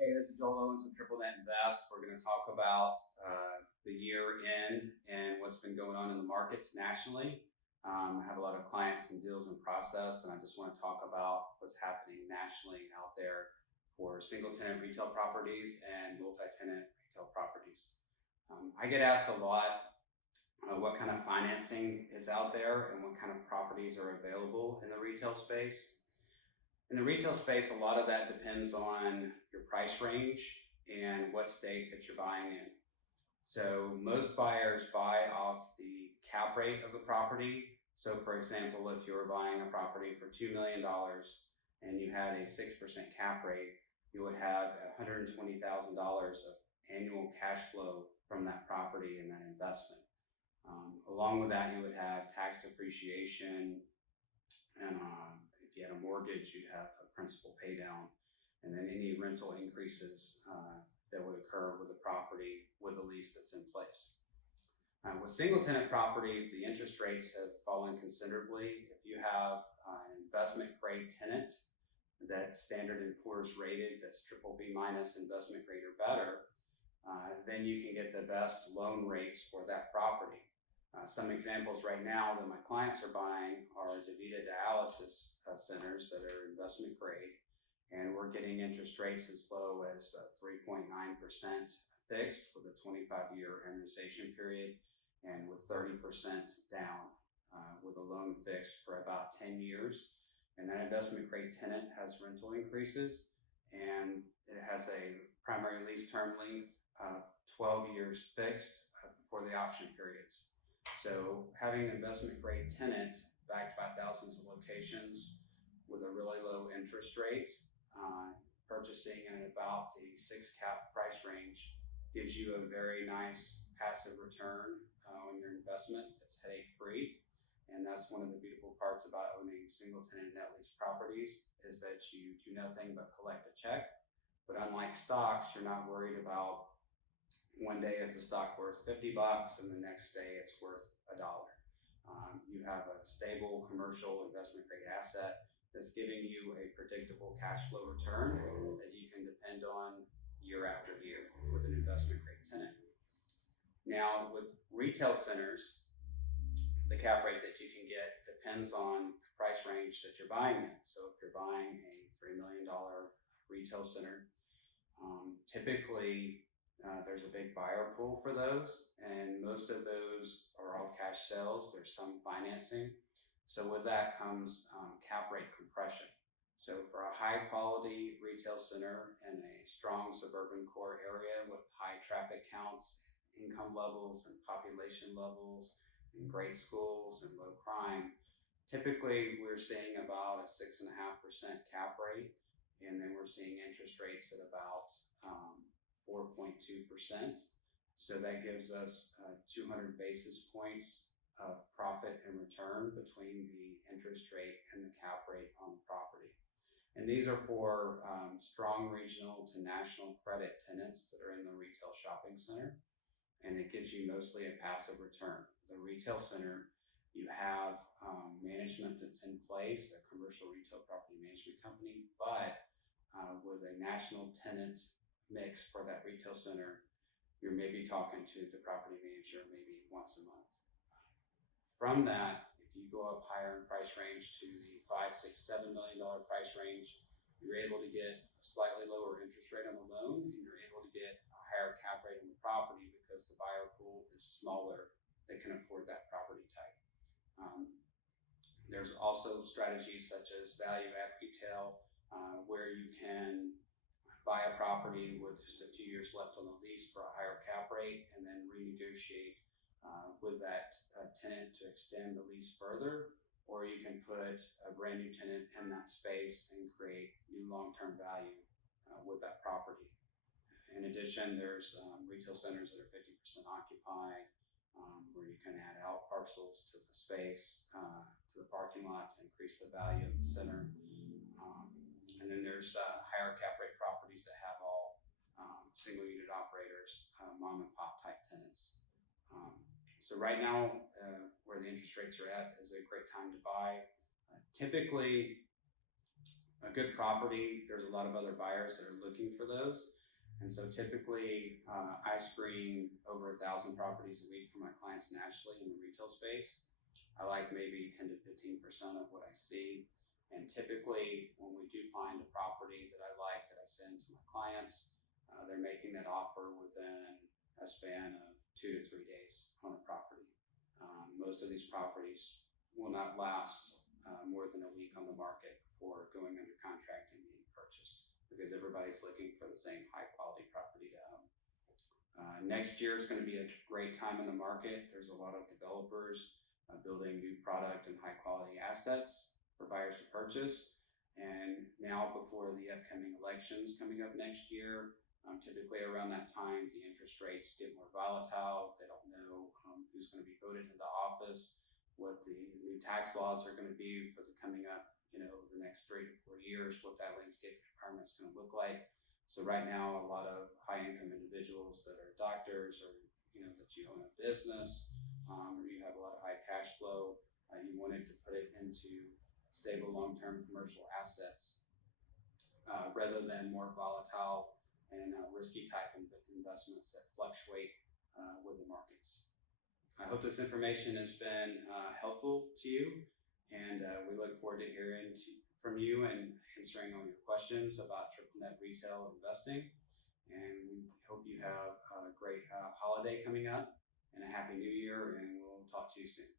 Hey, this is Joel Owens of Triple Net Invest. We're going to talk about the year end and what's been going on in the markets nationally. I have a lot of clients and deals in process, and I just want to talk about what's happening nationally out there for single tenant retail properties and multi-tenant retail properties. I get asked a lot what kind of financing is out there and what kind of properties are available in the retail space. In the retail space, a lot of that depends on your price range and what state that you're buying in. So most buyers buy off the cap rate of the property. So for example, if you were buying a property for $2 million and you had a 6% cap rate, you would have $120,000 of annual cash flow from that property and that investment. Along with that, you would have tax depreciation, and if you had a mortgage, you'd have a principal pay down, and then any rental increases that would occur with the property with the lease that's in place. With single tenant properties, the interest rates have fallen considerably. If you have an investment grade tenant that's Standard & Poor's rated, that's triple B minus investment grade or better, then you can get the best loan rates for that property. Some examples right now that my clients are buying are DaVita dialysis centers that are investment grade, and we're getting interest rates as low as 3.9% fixed with a 25-year amortization period and with 30% down with a loan fixed for about 10 years. And that investment grade tenant has rental increases, and it has a primary lease term length of 12 years fixed before the option periods. So having an investment grade tenant backed by thousands of locations with a really low interest rate, purchasing in about the 6 cap price range, gives you a very nice passive return on your investment that's headache free. And that's one of the beautiful parts about owning single tenant net lease properties, is that you do nothing but collect a check. But unlike stocks, you're not worried about one day is the stock worth $50 and the next day it's worth $1. You have a stable commercial investment grade asset that's giving you a predictable cash flow return that you can depend on year after year with an investment grade tenant. Now with retail centers, the cap rate that you can get depends on the price range that you're buying in. So if you're buying a $3 million retail center, typically there's a big buyer pool for those, and most of those are all cash sales. There's some financing. So with that comes cap rate compression. So for a high quality retail center in a strong suburban core area with high traffic counts, income levels and population levels, and great schools and low crime, typically we're seeing about a 6.5% cap rate, and then we're seeing interest rates at about 4.2%. So that gives us 200 basis points of profit and return between the interest rate and the cap rate on the property. And these are for strong regional to national credit tenants that are in the retail shopping center. And it gives you mostly a passive return. The retail center, you have management that's in place, a commercial retail property management company, but with a national tenant mix for that retail center, you're maybe talking to the property manager maybe once a month. From that, if you go up higher in price range to the $5, $6, $7 million price range, you're able to get a slightly lower interest rate on the loan, and you're able to get a higher cap rate on the property because the buyer pool is smaller that can afford that property type. There's also strategies such as value add retail, where you can buy a property with just a few years left on the lease for a higher cap rate and then renegotiate with that tenant to extend the lease further, or you can put a brand new tenant in that space and create new long-term value with that property. In addition, there's retail centers that are 50% occupied, where you can add out parcels to the space, to the parking lot to increase the value of the center. And then there's higher cap rate properties that have all single unit operators, mom and pop type tenants. So right now, where the interest rates are at is a great time to buy. Typically, a good property, there's a lot of other buyers that are looking for those. And so typically, I screen over 1,000 properties a week for my clients nationally in the retail space. I like maybe 10 to 15% of what I see. And typically, when we do find a property that I like that I send to my clients, they're making that offer within a span of 2 to 3 days on a property. Most of these properties will not last more than a week on the market before going under contract and being purchased, because everybody's looking for the same high quality property to own. Next year is going to be a great time in the market. There's a lot of developers building new product and high quality assets for buyers to purchase. And now, before the upcoming elections coming up next year, typically around that time, the interest rates get more volatile. They don't know who's going to be voted into office, what the new tax laws are going to be for the coming up, the next 3 to 4 years, what that landscape environment is going to look like. So right now, a lot of high-income individuals that are doctors, or that you own a business, or you have a lot of high cash flow, you wanted to put it into stable long-term commercial assets rather than more volatile and risky type investments that fluctuate with the markets. I hope this information has been helpful to you, and we look forward to hearing from you and answering all your questions about triple net retail investing. And we hope you have a great holiday coming up and a happy new year, and we'll talk to you soon.